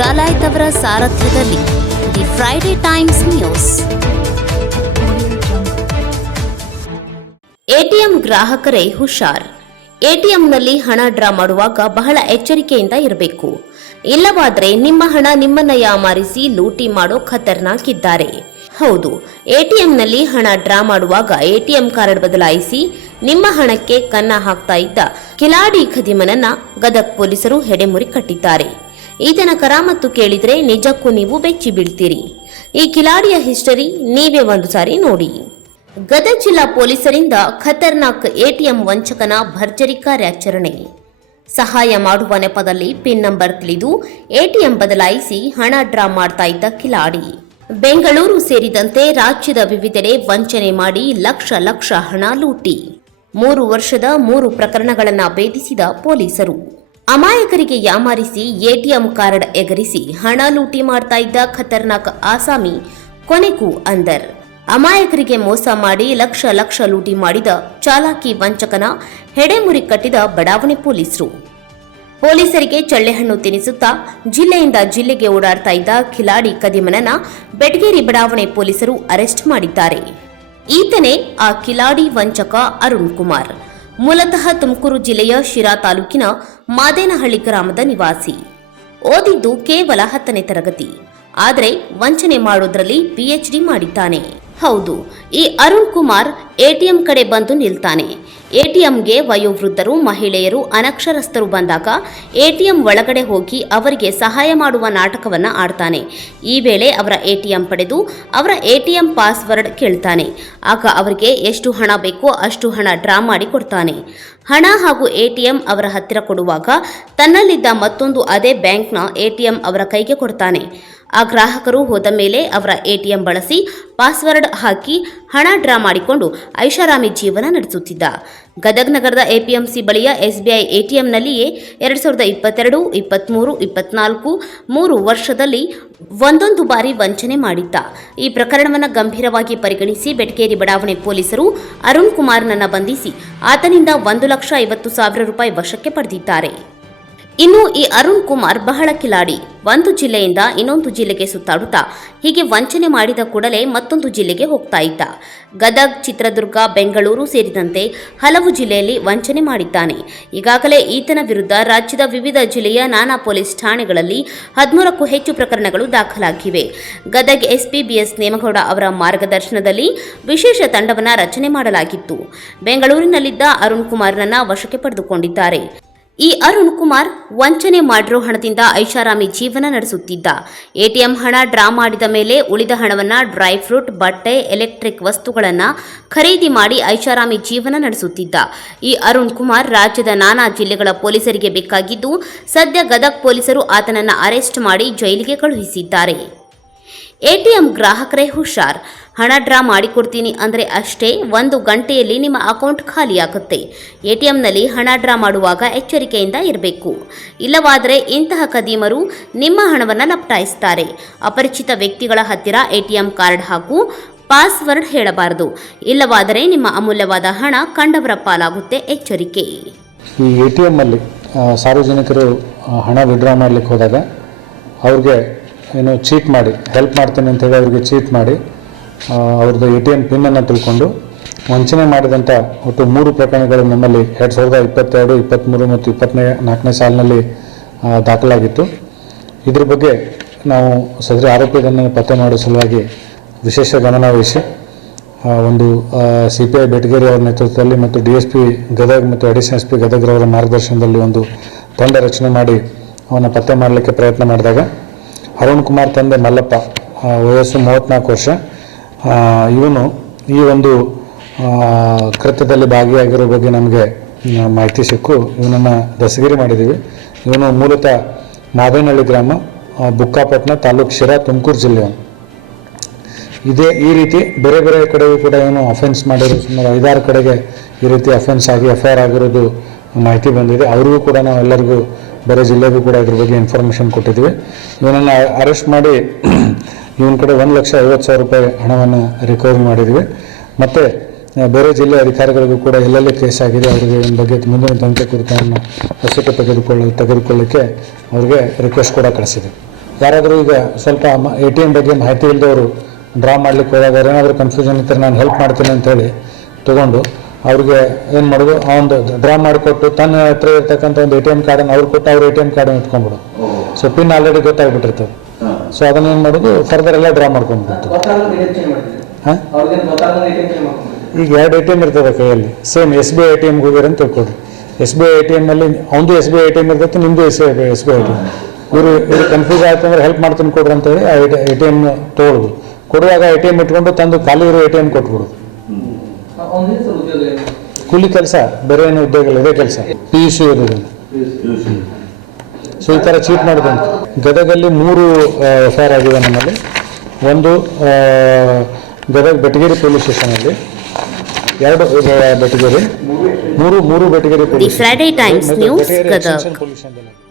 ಡಾಲಾಯ್ತ್ ಅವರ ಸಾರಥ್ಯದಲ್ಲಿ the Friday Times News. ATM ಗ್ರಾಹಕರೇ ಹುಷಾರ್. ಎಟಿಎಂನಲ್ಲಿ ಹಣ ಡ್ರಾ ಮಾಡುವಾಗ ಬಹಳ ಎಚ್ಚರಿಕೆಯಿಂದ ಇರಬೇಕು. ಇಲ್ಲವಾದರೆ ನಿಮ್ಮ ಹಣ ನಿಮ್ಮನ್ನ ಯಾಮಾರಿಸಿ ಲೂಟಿ ಮಾಡೋ ಖತರ್ನಾಕ್ ಇದ್ದಾರೆ. ಹೌದು, ಎಟಿಎಂನಲ್ಲಿ ಹಣ ಡ್ರಾ ಮಾಡುವಾಗ ಎಟಿಎಂ ಕಾರ್ಡ್ ಬದಲಾಯಿಸಿ ನಿಮ್ಮ ಹಣಕ್ಕೆ ಕನ್ನ ಹಾಕ್ತಾ ಇದ್ದ ಕಿಲಾಡಿ ಖದೀಮನನ್ನ ಗದಗ್ ಪೊಲೀಸರು ಹೆಡೆಮುರಿ ಕಟ್ಟಿದ್ದಾರೆ. ಈತನ ಕರಾಮತ್ತು ಕೇಳಿದ್ರೆ ನಿಜಕ್ಕೂ ನೀವು ಬೆಚ್ಚಿ ಬೀಳ್ತೀರಿ. ಈ ಕಿಲಾಡಿಯ ಹಿಸ್ಟರಿ ನೀವೇ ಒಂದು ಸಾರಿ ನೋಡಿ. ಗದಗ ಜಿಲ್ಲಾ ಪೊಲೀಸರಿಂದ ಖತರ್ನಾಕ್ ಎಟಿಎಂ ವಂಚಕನ ಭರ್ಜರಿ ಕಾರ್ಯಾಚರಣೆ. ಸಹಾಯ ಮಾಡುವ ನೆಪದಲ್ಲಿ ಪಿನ್ ನಂಬರ್ ತಿಳಿದು ಎಟಿಎಂ ಬದಲಾಯಿಸಿ ಹಣ ಡ್ರಾ ಮಾಡ್ತಾ ಇದ್ದ ಕಿಲಾಡಿ. ಬೆಂಗಳೂರು ಸೇರಿದಂತೆ ರಾಜ್ಯದ ವಿವಿಧೆಡೆ ವಂಚನೆ ಮಾಡಿ ಲಕ್ಷ ಹಣ ಲೂಟಿ. 3 ವರ್ಷದ 3 ಪ್ರಕರಣಗಳನ್ನು ಭೇದಿಸಿದ ಪೊಲೀಸರು. ಅಮಾಯಕರಿಗೆ ಯಾಮಾರಿಸಿ ಎಟಿಎಂ ಕಾರ್ಡ್ ಎಗರಿಸಿ ಹಣ ಲೂಟಿ ಮಾಡ್ತಾ ಇದ್ದ ಖತರ್ನಾಕ್ ಆಸಾಮಿ ಕೊನೆಗೂ ಅಂದರ್. ಅಮಾಯಕರಿಗೆ ಮೋಸ ಮಾಡಿ ಲಕ್ಷ ಲೂಟಿ ಮಾಡಿದ ಚಾಲಾಕಿ ವಂಚಕನ ಹೆಡೆಮುರಿ ಕಟ್ಟಿದ ಬಡಾವಣೆ ಪೊಲೀಸರು. ಪೊಲೀಸರಿಗೆ ಚಳ್ಳೆಹಣ್ಣು ತಿನ್ನಿಸುತ್ತಾ ಜಿಲ್ಲೆಯಿಂದ ಜಿಲ್ಲೆಗೆ ಓಡಾಡ್ತಾ ಇದ್ದ ಕಿಲಾಡಿ ಕದೀಮನನ್ನ ಬೆಟಗೇರಿ ಬಡಾವಣೆ ಪೊಲೀಸರು ಅರೆಸ್ಟ್ ಮಾಡಿದ್ದಾರೆ. ಈತನೇ ಆ ಕಿಲಾಡಿ ವಂಚಕ ಅರುಣ್ ಕುಮಾರ್. ಮೂಲತಃ ತುಮಕೂರು ಜಿಲ್ಲೆಯ ಶಿರಾ ತಾಲೂಕಿನ ಮಾದೇನಹಳ್ಳಿ ಗ್ರಾಮದ ನಿವಾಸಿ. ಓದಿದ್ದು ಕೇವಲ 10ನೇ ತರಗತಿ. ಆದರೆ ವಂಚನೆ ಮಾಡೋದ್ರಲ್ಲಿ PhD ಮಾಡಿದ್ದಾನೆ. ಹೌದು, ಈ ಅರುಣ್ ಕುಮಾರ್ ಎಟಿಎಂ ಕಡೆ ಬಂದು ನಿಲ್ತಾನೆ. ಎಟಿಎಂಗೆ ವಯೋವೃದ್ಧರು, ಮಹಿಳೆಯರು, ಅನಕ್ಷರಸ್ಥರು ಬಂದಾಗ ಎಟಿಎಂ ಒಳಗಡೆ ಹೋಗಿ ಅವರಿಗೆ ಸಹಾಯ ಮಾಡುವ ನಾಟಕವನ್ನ ಆಡ್ತಾನೆ. ಈ ವೇಳೆ ಅವರ ಎಟಿಎಂ ಪಡೆದು ಅವರ ಎಟಿಎಂ ಪಾಸ್ವರ್ಡ್ ಕೇಳ್ತಾನೆ. ಆಗ ಅವರಿಗೆ ಎಷ್ಟು ಹಣ ಬೇಕೋ ಅಷ್ಟು ಹಣ ಡ್ರಾ ಮಾಡಿ ಕೊಡ್ತಾನೆ. ಹಣ ಹಾಗೂ ಎಟಿಎಂ ಅವರ ಹತ್ತಿರ ಕೊಡುವಾಗ ತನ್ನಲ್ಲಿದ್ದ ಮತ್ತೊಂದು ಅದೇ ಬ್ಯಾಂಕ್ನ ಎಟಿಎಂ ಅವರ ಕೈಗೆ ಕೊಡ್ತಾನೆ. ಆ ಗ್ರಾಹಕರು ಹೋದ ಮೇಲೆ ಅವರ ಎಟಿಎಂ ಬಳಸಿ ಪಾಸ್ವರ್ಡ್ ಹಾಕಿ ಹಣ ಡ್ರಾ ಮಾಡಿಕೊಂಡು ಐಷಾರಾಮಿ ಜೀವನ ನಡೆಸುತ್ತಿದ್ದ. ಗದಗ ನಗರದ ಎಪಿಎಂಸಿ ಬಳಿಯ SBI ಎಟಿಎಂನಲ್ಲಿಯೇ 2022, 23, 24 3 ವರ್ಷದಲ್ಲಿ ಒಂದೊಂದು ಬಾರಿ ವಂಚನೆ ಮಾಡಿದ್ದ. ಈ ಪ್ರಕರಣವನ್ನು ಗಂಭೀರವಾಗಿ ಪರಿಗಣಿಸಿ ಬೆಟಗೇರಿ ಬಡಾವಣೆ ಪೊಲೀಸರು ಅರುಣ್ ಕುಮಾರ್ನನ್ನ ಬಂಧಿಸಿ ಆತನಿಂದ 1,50,000 ರೂಪಾಯಿ ವಶಕ್ಕೆ ಪಡೆದಿದ್ದಾರೆ. ಇನ್ನು ಈ ಅರುಣ್ ಕುಮಾರ್ ಬಹಳ ಕಿಲಾಡಿ. ಒಂದು ಜಿಲ್ಲೆಯಿಂದ ಇನ್ನೊಂದು ಜಿಲ್ಲೆಗೆ ಸುತ್ತಾಡುತ್ತಾ ಹೀಗೆ ವಂಚನೆ ಮಾಡಿದ ಕೂಡಲೇ ಮತ್ತೊಂದು ಜಿಲ್ಲೆಗೆ ಹೋಗ್ತಾ ಇದ್ದ. ಗದಗ್, ಚಿತ್ರದುರ್ಗ, ಬೆಂಗಳೂರು ಸೇರಿದಂತೆ ಹಲವು ಜಿಲ್ಲೆಯಲ್ಲಿ ವಂಚನೆ ಮಾಡಿದ್ದಾನೆ. ಈಗಾಗಲೇ ಈತನ ವಿರುದ್ಧ ರಾಜ್ಯದ ವಿವಿಧ ಜಿಲ್ಲೆಯ ನಾನಾ ಪೊಲೀಸ್ ಠಾಣೆಗಳಲ್ಲಿ 13ಕ್ಕೂ ಹೆಚ್ಚು ಪ್ರಕರಣಗಳು ದಾಖಲಾಗಿವೆ. ಗದಗ್ SP BS ನೇಮಗೌಡ ಅವರ ಮಾರ್ಗದರ್ಶನದಲ್ಲಿ ವಿಶೇಷ ತಂಡವನ್ನು ರಚನೆ ಮಾಡಲಾಗಿತ್ತು. ಬೆಂಗಳೂರಿನಲ್ಲಿದ್ದ ಅರುಣ್ ಕುಮಾರ್ನನ್ನ ವಶಕ್ಕೆ ಪಡೆದುಕೊಂಡಿದ್ದಾರೆ. ಈ ಅರುಣ್ ಕುಮಾರ್ ವಂಚನೆ ಮಾಡಿರೋ ಹಣದಿಂದ ಐಷಾರಾಮಿ ಜೀವನ ನಡೆಸುತ್ತಿದ್ದ. ಎಟಿಎಂ ಹಣ ಡ್ರಾ ಮಾಡಿದ ಮೇಲೆ ಉಳಿದ ಹಣವನ್ನು ಡ್ರೈ ಫ್ರೂಟ್, ಬಟ್ಟೆ, ಎಲೆಕ್ಟ್ರಿಕ್ ವಸ್ತುಗಳನ್ನು ಖರೀದಿ ಮಾಡಿ ಐಷಾರಾಮಿ ಜೀವನ ನಡೆಸುತ್ತಿದ್ದ. ಈ ಅರುಣ್ ಕುಮಾರ್ ರಾಜ್ಯದ ನಾನಾ ಜಿಲ್ಲೆಗಳ ಪೊಲೀಸರಿಗೆ ಬೇಕಾಗಿದ್ದು, ಸದ್ಯ ಗದಗ್ ಪೊಲೀಸರು ಆತನನ್ನು ಅರೆಸ್ಟ್ ಮಾಡಿ ಜೈಲಿಗೆ ಕಳುಹಿಸಿದ್ದಾರೆ. ಎಟಿಎಂ ಗ್ರಾಹಕರೇ ಹುಷಾರ್. ಹಣ ಡ್ರಾ ಮಾಡಿಕೊಡ್ತೀನಿ ಅಂದರೆ ಅಷ್ಟೇ 1 ಗಂಟೆಯಲ್ಲಿ ನಿಮ್ಮ ಅಕೌಂಟ್ ಖಾಲಿಯಾಗುತ್ತೆ. ಎಟಿಎಂನಲ್ಲಿ ಹಣ ಡ್ರಾ ಮಾಡುವಾಗ ಎಚ್ಚರಿಕೆಯಿಂದ ಇರಬೇಕು. ಇಲ್ಲವಾದರೆ ಇಂತಹ ಕದೀಮರು ನಿಮ್ಮ ಹಣವನ್ನು ಲಪಟಾಯಿಸ್ತಾರೆ. ಅಪರಿಚಿತ ವ್ಯಕ್ತಿಗಳ ಹತ್ತಿರ ಎಟಿಎಂ ಕಾರ್ಡ್ ಹಾಗೂ ಪಾಸ್ವರ್ಡ್ ಹೇಳಬಾರದು. ಇಲ್ಲವಾದರೆ ನಿಮ್ಮ ಅಮೂಲ್ಯವಾದ ಹಣ ಕಂಡವರ ಪಾಲಾಗುತ್ತೆ. ಎಚ್ಚರಿಕೆ. ಈ ಎಟಿಎಂ ಅಲ್ಲಿ ಸಾರ್ವಜನಿಕರು ಹಣ ವಿಡ್ರಾ ಮಾಡಲಿಕ್ಕೆ ಹೋದಾಗ ಅವ್ರಿಗೆ ಏನು ಚೀಟ್ ಮಾಡಿ ಹೆಲ್ಪ್ ಮಾಡ್ತೀನಿ ಅಂತೇಳಿ ಅವ್ರಿಗೆ ಚೀಟ್ ಮಾಡಿ ಅವ್ರದ್ದು ಎಟಿಎಂ ಪಿನ್ನನ್ನು ತಿಳ್ಕೊಂಡು ವಂಚನೆ ಮಾಡಿದಂಥ ಒಟ್ಟು 3 ಪ್ರಕರಣಗಳು ನಮ್ಮಲ್ಲಿ 2022, 23 ಮತ್ತು 24ನೇ ಸಾಲಿನಲ್ಲಿ ದಾಖಲಾಗಿತ್ತು. ಇದ್ರ ಬಗ್ಗೆ ನಾವು ಸದರಿ ಆರೋಪಿಗಳನ್ನು ಪತ್ತೆ ಮಾಡುವ ಸಲುವಾಗಿ ವಿಶೇಷ ಗಮನ ವಹಿಸಿ ಒಂದು CPI ಬೆಟಗೇರಿ ಅವರ ನೇತೃತ್ವದಲ್ಲಿ ಮತ್ತು DSP ಗದಗ್ ಮತ್ತು ಅಡಿಷನಲ್ SP ಗದಗ್ರವರ ಮಾರ್ಗದರ್ಶನದಲ್ಲಿ ಒಂದು ತಂಡ ರಚನೆ ಮಾಡಿ ಅವನ್ನ ಪತ್ತೆ ಮಾಡಲಿಕ್ಕೆ ಪ್ರಯತ್ನ ಮಾಡಿದಾಗ ಅರುಣ್ ಕುಮಾರ್ ತಂದೆ ಮಲ್ಲಪ್ಪ, ವಯಸ್ಸು 34 ವರ್ಷ, ಇವನು ಈ ಒಂದು ಕೃತ್ಯದಲ್ಲಿ ಭಾಗಿಯಾಗಿರೋ ಬಗ್ಗೆ ನಮಗೆ ಮಾಹಿತಿ ಸಿಕ್ಕು ಇವನನ್ನು ದಸ್ತಗಿರಿ ಮಾಡಿದ್ದೀವಿ. ಇವನು ಮೂಲತಃ ಮಾದೇನಹಳ್ಳಿ ಗ್ರಾಮ, ಬುಕ್ಕಾಪಟ್ಟಣ ತಾಲೂಕು, ಶಿರಾ, ತುಮಕೂರು ಜಿಲ್ಲೆಯವನು. ಈ ರೀತಿ ಬೇರೆ ಬೇರೆ ಕಡೆಗೂ ಕೂಡ ಇವನು ಅಫೆನ್ಸ್ ಮಾಡಿರೋ ಸುಮಾರು 5-6 ಕಡೆಗೆ ಈ ರೀತಿ ಅಫೆನ್ಸ್ ಆಗಿ FIR ಆಗಿರೋದು ಮಾಹಿತಿ ಬಂದಿದೆ. ಅವ್ರಿಗೂ ಕೂಡ ನಾವು ಎಲ್ಲರಿಗೂ ಬೇರೆ ಜಿಲ್ಲೆಗೂ ಕೂಡ ಇದ್ರ ಬಗ್ಗೆ ಇನ್ಫಾರ್ಮೇಷನ್ ಕೊಟ್ಟಿದ್ದೀವಿ. ಇವನನ್ನು ಅರೆಸ್ಟ್ ಮಾಡಿ ಇವನ ಕಡೆ 1,50,000 ರೂಪಾಯಿ ಹಣವನ್ನು ರಿಕವರಿ ಮಾಡಿದ್ವಿ. ಮತ್ತು ಬೇರೆ ಜಿಲ್ಲೆ ಅಧಿಕಾರಿಗಳಿಗೂ ಕೂಡ ಎಲ್ಲೆಲ್ಲಿ ಕೇಸ್ ಆಗಿದೆ ಅವರಿಗೆ ಈ ಬಗ್ಗೆ ಮುಂದಿನ ತನಿಖೆ ಕುರಿತನ್ನು ವಶಕ್ಕೆ ತೆಗೆದುಕೊಳ್ಳಲಿಕ್ಕೆ ಅವರಿಗೆ ರಿಕ್ವೆಸ್ಟ್ ಕೂಡ ಕಳಿಸಿದೆ. ಯಾರಾದರೂ ಈಗ ಸ್ವಲ್ಪ ATM ಬಗ್ಗೆ ಮಾಹಿತಿ ಇಲ್ಲದವರು ಡ್ರಾ ಮಾಡ್ಲಿಕ್ಕೆ ಹೋದಾಗ ಏನಾದರೂ ಕನ್ಫ್ಯೂಷನ್ ಇದ್ದರೆ ನಾನು ಹೆಲ್ಪ್ ಮಾಡ್ತೀನಿ ಅಂತೇಳಿ ತೊಗೊಂಡು ಅವ್ರಿಗೆ ಏನು ಮಾಡೋದು ಆ ಒಂದು ಡ್ರಾ ಮಾಡಿಕೊಟ್ಟು ತನ್ನ ಹತ್ರ ಇರ್ತಕ್ಕಂಥ ಒಂದು ATM ಕಾರ್ಡನ್ನು ಅವ್ರು ಕೊಟ್ಟು ಅವ್ರ ATM ಕಾರ್ಡನ್ನು ಇಟ್ಕೊಂಡ್ಬಿಡು. ಸೊ ಪಿನ್ ಆಲ್ರೆಡಿ ಗೊತ್ತಾಗ್ಬಿಟ್ಟಿರ್ತದೆ. ಸೊ ಅದನ್ನ ಏನು ಮಾಡೋದು ಫರ್ದರ್ ಎಲ್ಲ ಡ್ರಾ ಮಾಡ್ಕೊಂಡ್ಬಿಡ್ತು. ಹಾಂ, ಈಗ 2 ATM ಇರ್ತದೆ ಕೈಯಲ್ಲಿ, ಸೇಮ್ SBI ATM ಹೋಗಿರಿ ಅಂತ ತಿಳ್ಕೊಡ್ರಿ. SBI ATM ಅಲ್ಲಿ ಅವನದು SBI ATM ಇರ್ತೈತಿ, ನಿಮ್ಮದು SBI ATM. ಇವರು ಕನ್ಫ್ಯೂಸ್ ಆಯ್ತು ಅಂದ್ರೆ ಹೆಲ್ಪ್ ಮಾಡ್ತೀನಿ ಕೊಡ್ರಿ ಅಂತೇಳಿ ಆ ATM ತೊಗೊಳ್ಳೋದು. ಕೊಡುವಾಗ ATM ಇಟ್ಕೊಂಡು ತಂದು ಖಾಲಿ ಇರೋ ATM ಕೊಟ್ಬಿಡೋದು. ಕೂಲಿ ಕೆಲಸ, ಬೇರೆ ಏನು ಉದ್ಯೋಗ ಇಲ್ಲ, ಇದೇ ಕೆಲಸ. PUC ಇರೋದು. ಸೊ ಈ ಥರ ಚೀಟ್ ಮಾಡೋದಂತ ಗದಗಲ್ಲಿ 3 FIR ಆಗಿದೆ ನಮ್ಮಲ್ಲಿ. ಒಂದು ಗದಗ ಬೆಟಗೇರಿ ಪೊಲೀಸ್ ಸ್ಟೇಷನಲ್ಲಿ, 2 Betageri, 3 Betageri the Friday Times News Gadag. Police station